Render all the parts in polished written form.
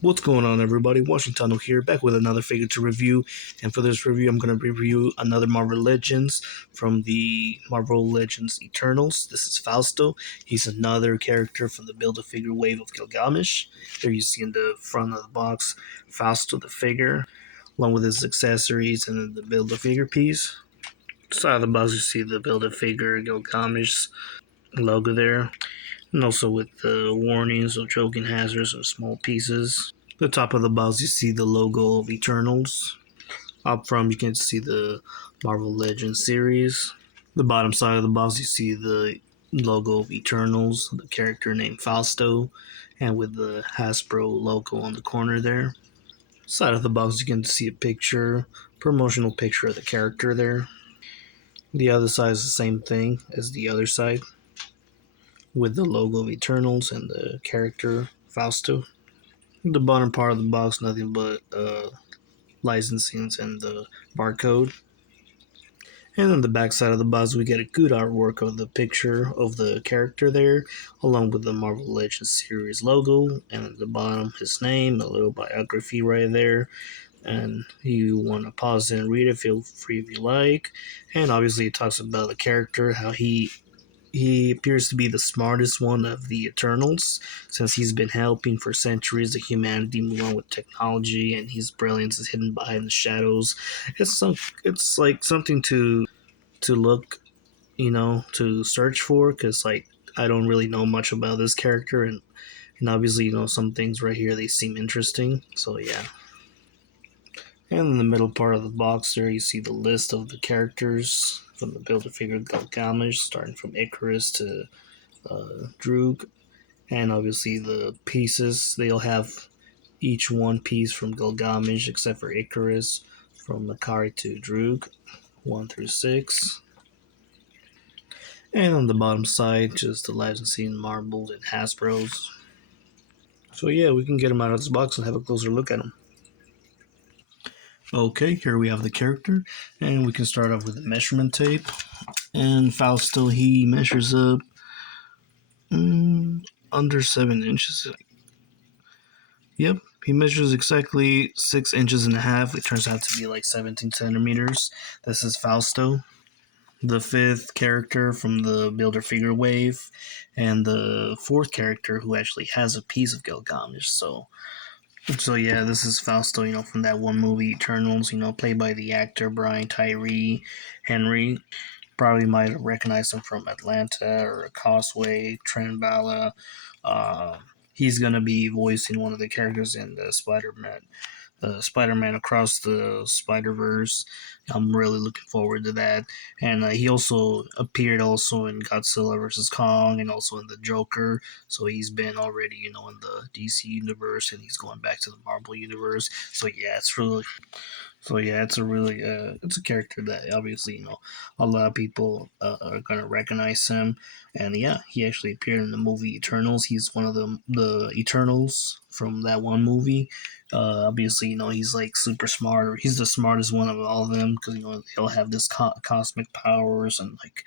What's going on, everybody? Washington here, back with another figure to review. And for this review, I'm going to review another Marvel Legends from the Marvel Legends Eternals. This is Phastos. He's another character from the Build-A-Figure wave of Gilgamesh. There you see in the front of the box, Phastos the figure, along with his accessories and the Build-A-Figure piece. Side of the box, you see the Build-A-Figure Gilgamesh logo there, and also with the warnings of choking hazards and small pieces. The top of the box, you see the logo of Eternals. Up front, you can see the Marvel Legends series. The bottom side of the box, you see the logo of Eternals, the character named Fausto, and with the Hasbro logo on the corner there. Side of the box, you can see a picture, promotional picture of the character there. The other side is the same thing as the other side, with the logo of Eternals and the character Fausto. The bottom part of the box, nothing but licensings and the barcode. And on the back side of the box, we get a good artwork of the picture of the character there, along with the Marvel Legends series logo, and at the bottom, his name, a little biography right there. And you want to pause it and read it, feel free if you like. And obviously, it talks about the character, how he appears to be the smartest one of the Eternals, since he's been helping for centuries the humanity move on with technology, and his brilliance is hidden behind the shadows. It's like something to look, to search for, because like I don't really know much about this character, and obviously some things right here they seem interesting. So yeah. And in the middle part of the box there, you see the list of the characters from the Build-A-Figure Gilgamesh, starting from Icarus to Droog, and obviously the pieces. They'll have each one piece from Gilgamesh, except for Icarus, from Makari to Droog, 1 through 6. And on the bottom side, just the licensing marbled and Hasbro's. So yeah, we can get them out of this box and have a closer look at them. Okay, here we have the character, and we can start off with the measurement tape. And Fausto, he measures up under 7 inches. Yep, he measures exactly 6 inches and a half. It turns out to be like 17 centimeters. This is Fausto, the fifth character from the Builder Figure wave, and the fourth character who actually has a piece of Gilgamesh. So yeah, this is Fausto, from that one movie, Eternals, played by the actor Brian Tyree Henry. Probably might have recognized him from Atlanta or Causeway, Trent Bala. He's gonna be voicing one of the characters in the Spider-Man Across the Spider-Verse. I'm really looking forward to that. And he also appeared also in Godzilla vs. Kong and also in the Joker. So he's been already, in the DC universe, and he's going back to the Marvel universe. It's a really it's a character that obviously a lot of people are gonna recognize him, and yeah, he actually appeared in the movie Eternals. He's one of the Eternals from that one movie. Obviously, he's like super smart, or he's the smartest one of all of them, because they'll have this cosmic powers, and like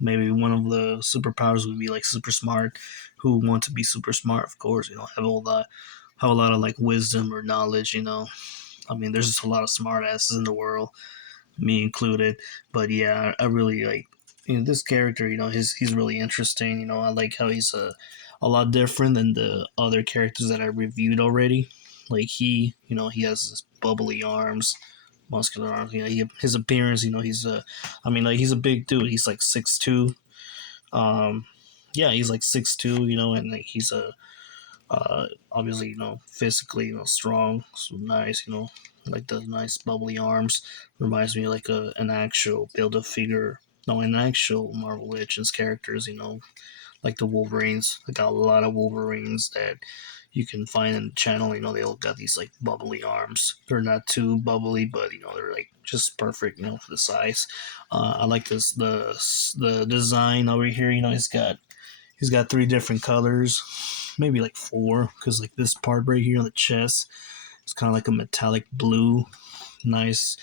maybe one of the superpowers would be like super smart. Who want to be super smart, of course, have a lot of like wisdom or knowledge. I mean, there's just a lot of smart asses in the world, me included. But yeah, I really like this character. He's really interesting. I like how he's a lot different than the other characters that I reviewed already. Like he has his bubbly arms, muscular arms. His appearance. He's a big dude. He's like 6'2". Yeah, he's like 6'2". And like he's obviously physically strong, so nice. Like the nice bubbly arms. Reminds me of like an actual Build-A-Figure, no, an actual Marvel Legends characters. Like the Wolverines. I got a lot of Wolverines that you can find in the channel. They all got these like bubbly arms. They're not too bubbly, but they're like just perfect. For the size. I like the design over here. He's got 3 different colors, maybe like 4, because like this part right here on the chest is kind of like a metallic blue, nice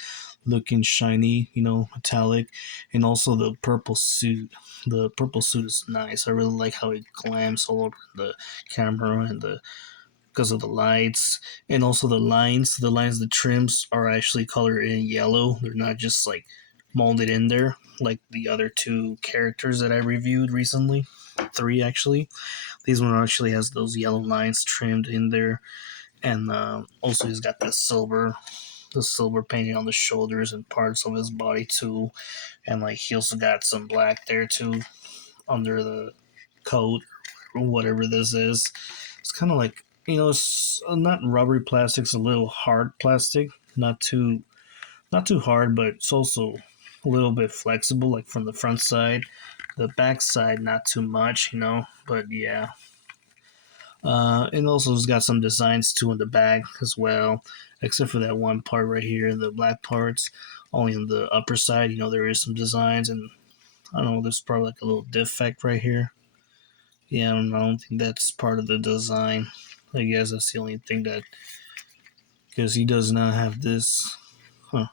looking, shiny, metallic, and also the purple suit. The purple suit is nice. I really like how it glams all over the camera, and because of the lights, and also the lines. The lines, the trims are actually colored in yellow. They're not just like molded in there like the other two characters that I reviewed recently. Three actually. These one actually has those yellow lines trimmed in there, and also he's got the silver painting on the shoulders and parts of his body too, and like he also got some black there too under the coat or whatever this is. It's kind of like, it's not rubbery plastic. It's a little hard plastic, not too hard, but it's also a little bit flexible, like from the front side. The back side, not too much, but yeah. And also it's got some designs too in the back as well, except for that one part right here in the black parts. Only on the upper side, there is some designs, and I don't know, there's probably like a little defect right here. Yeah, I don't think that's part of the design. I guess that's the only thing that, because he does not have this. Huh.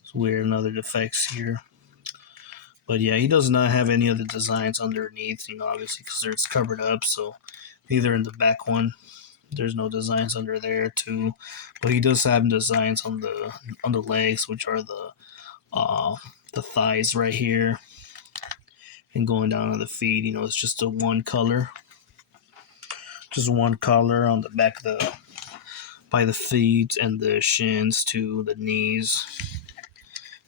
It's weird, another defects here. But yeah, he does not have any of the designs underneath, obviously because it's covered up. So either in the back one, there's no designs under there too. But he does have designs on the legs, which are the thighs right here, and going down on the feet. It's just just one color on the back of the by the feet and the shins to the knees,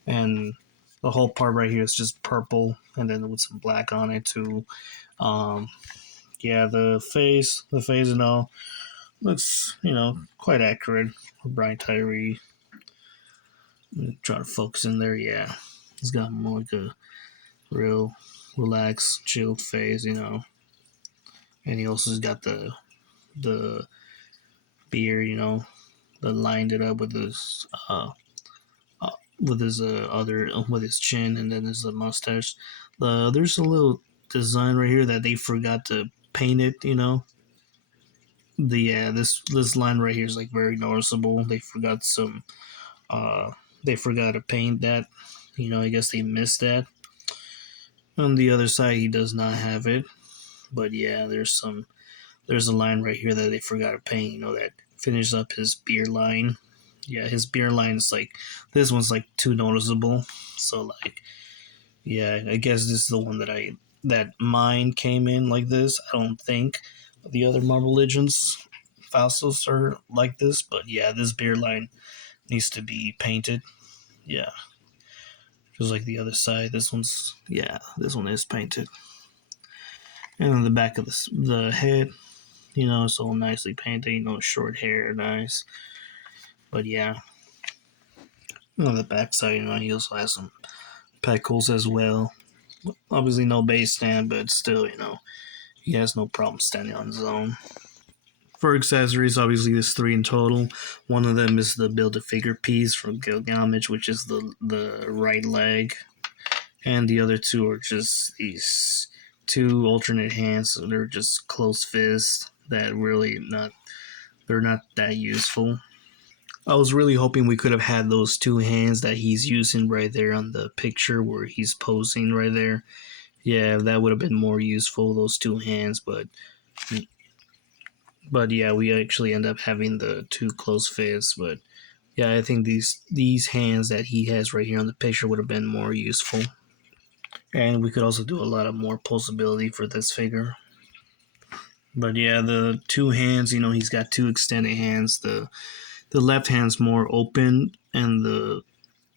and the whole part right here is just purple, and then with some black on it too. Um, yeah, the face and all looks, quite accurate. Brian Tyree, try to focus in there. Yeah, he's got more like a real relaxed, chilled face, and he also has got the beard, that lined it up with his other with his chin, and then there's the mustache. There's a little design right here that they forgot to paint it. This line right here is like very noticeable. Uh they forgot to paint that. I guess they missed that. On the other side, he does not have it. But yeah, there's a line right here that they forgot to paint. That finishes up his beer line. Yeah, his beer line is like, this one's like too noticeable. So like, yeah, I guess this is the one that mine came in like this. I don't think the other Marvel Legends Phastos are like this, but yeah, this beer line needs to be painted. Yeah, just like the other side. This one is painted. And on the back of the head, it's all nicely painted. Short hair, nice. But yeah, on the back side, he also has some pecals as well. Obviously, no base stand, but still, he has no problem standing on his own. For accessories, obviously, there's three in total. One of them is the Build-A-Figure piece from Gilgamesh, which is the right leg. And the other two are just these two alternate hands. So they're just closed fists that they're not that useful. I was really hoping we could have had those two hands that he's using right there on the picture where he's posing right there. Yeah, that would have been more useful, those two hands, but yeah, we actually end up having the two closed fists. But yeah, I think these hands that he has right here on the picture would have been more useful. And we could also do a lot of more pulsability for this figure. But yeah, the two hands, he's got two extended hands. The left hand's more open, and the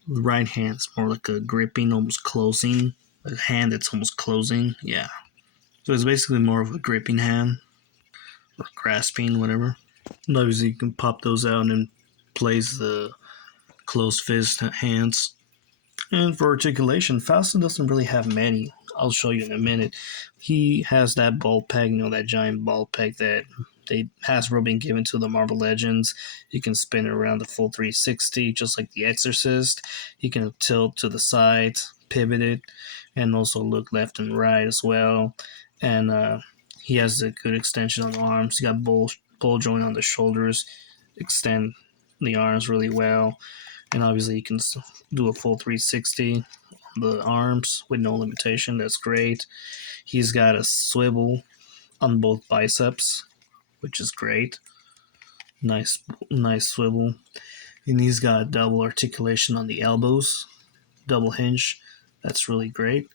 right hand's more like a gripping, almost closing. A hand that's almost closing. Yeah. So it's basically more of a gripping hand, or grasping, whatever. And obviously, you can pop those out and place the closed fist hands. And for articulation, Faustin doesn't really have many. I'll show you in a minute. He has that ball peg, that giant ball peg that Hasbro been given to the Marvel Legends. He can spin it around the full 360, just like the Exorcist. He can tilt to the sides, pivot it, and also look left and right as well. And he has a good extension on the arms. He got ball joint on the shoulders, extend the arms really well. And obviously, you can do a full 360 on the arms with no limitation. That's great. He's got a swivel on both biceps. which is great. Nice, nice swivel. And he's got double articulation on the elbows, double hinge. That's really great.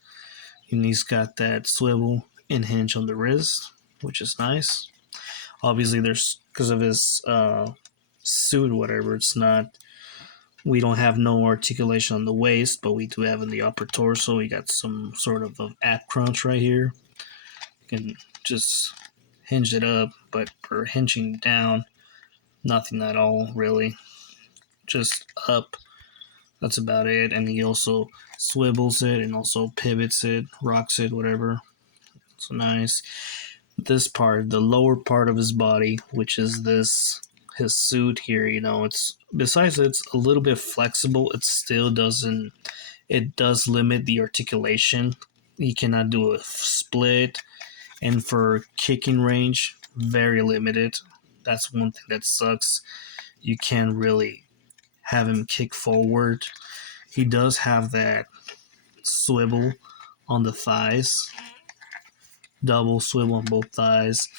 And he's got that swivel and hinge on the wrist, which is nice. Obviously, there's because of his suit or whatever, it's not. We don't have no articulation on the waist, but we do have in the upper torso. We got some sort of ab crunch right here. You can just hinge it up, but for hinging down, nothing at all really. Just up. That's about it. And he also swivels it and also pivots it, rocks it, whatever. So nice. This part, the lower part of his body, which is this his suit here, it's besides it's a little bit flexible, it still doesn't it does limit the articulation. He cannot do a split, and for kicking range, very limited. That's one thing that sucks. You can't really have him kick forward. He does have that swivel on the thighs, double swivel on both thighs,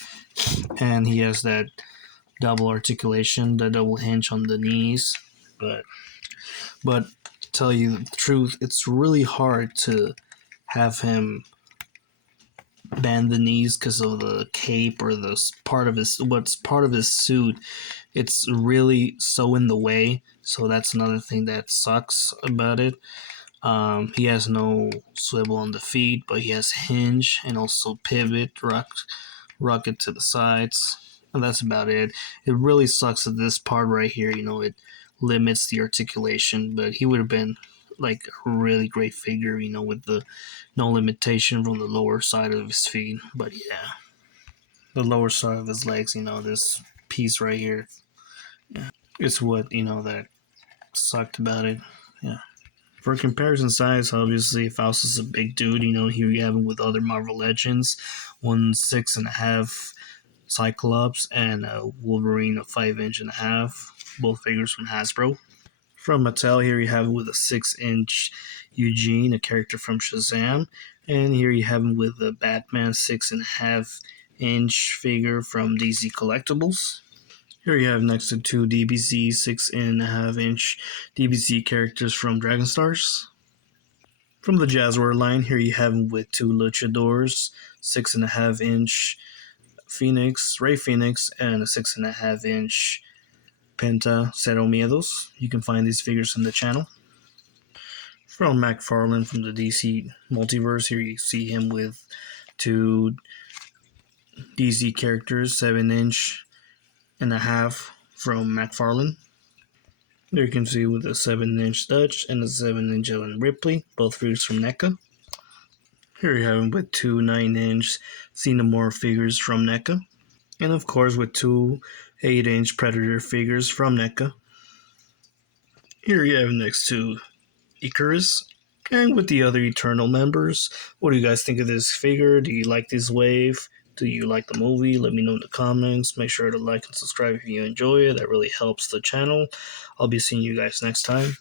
and he has that double articulation, the double hinge on the knees. But to tell you the truth, it's really hard to have him bend the knees because of the cape or the part of his suit. It's really so in the way. So that's another thing that sucks about it. He has no swivel on the feet, but he has hinge and also pivot, rock it to the sides, and that's about it. It really sucks that this part right here, it limits the articulation, but he would have been like a really great figure, with the no limitation from the lower side of his feet. But yeah, the lower side of his legs, this piece right here, yeah, it's what that sucked about it. Yeah. For comparison size, obviously, Phastos is a big dude. Here you have him with other Marvel Legends, 1.6.5 Cyclops and a Wolverine, a 5.5 inch, both figures from Hasbro. From Mattel, here you have him with a 6-inch Eugene, a character from Shazam, and here you have him with a Batman 6.5-inch figure from DC Collectibles. Here you have next to two DBZ 6.5-inch DBZ characters from Dragon Stars. From the Jazzware line, here you have them with two Luchadors, 6.5-inch Ray Phoenix, and a 6.5-inch Penta Cero Miedos. You can find these figures in the channel. From McFarlane from the DC Multiverse, here you see him with two DC characters, 7-inch and a half from McFarlane. There you can see with a 7-inch Dutch and a 7-inch Ellen Ripley, both figures from NECA. Here you have him with two 9-inch Xenomorph figures from NECA. And of course with two 8-inch Predator figures from NECA. Here you have next to Icarus. And with the other Eternal members, what do you guys think of this figure? Do you like this wave? Do you like the movie? Let me know in the comments. Make sure to like and subscribe if you enjoy it. That really helps the channel. I'll be seeing you guys next time.